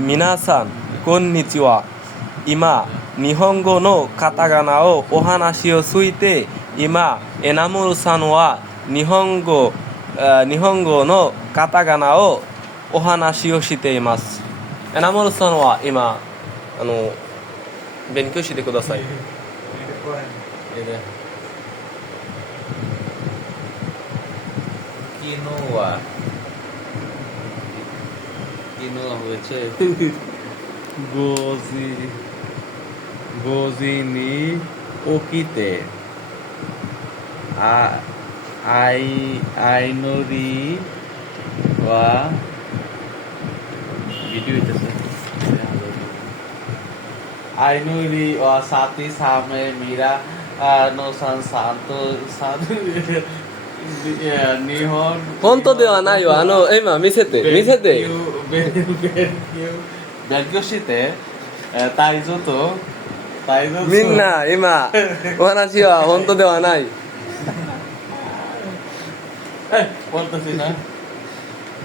মিনাসান konnichiwa ইমা নিহঙ্গো no কাতাগানা ও ওহানাশি ও সুইতে ইমা এনামুরু সান ওয়া নিহঙ্গো নো কাতাগানা ও ওহানাশি ও শিতে ইমাসু এনামুরু সান ওয়া ইমা বেনকিও শিতে কুদাসাই কিনোয়া হয়েছে গোজিনি ওকিতে আইনরি ওয়া ভিডিও হইতেছে আইনরি ওয়া সাতি সামে মিরা নো সান সান্তো সান Nihon 本当ではないわ今見せて勉強して大丈夫みんな今お話は本当ではない本当にな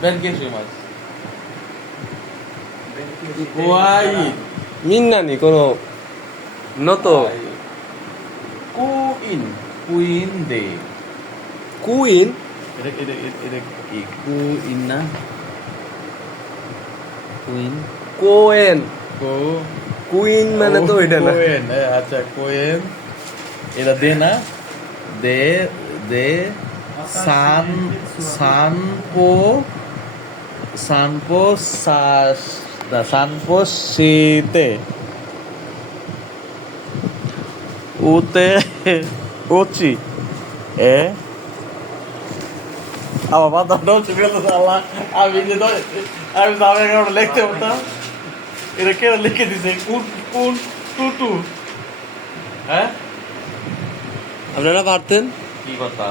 勉強します怖いみんなにこののとクイーンでクイーン Queen na Queen公園 Queen মানে তো এটা না Queen আচ্ছা Queen এটা দে না দে sanpo site ute uchi আমার মাথা নষ্ট করে আল্লাহ আমি লিখতে পারতাম এটা কেন লিখে দিছে কোন টুটু হ্যাঁ আপনারা পারতেন কি কথা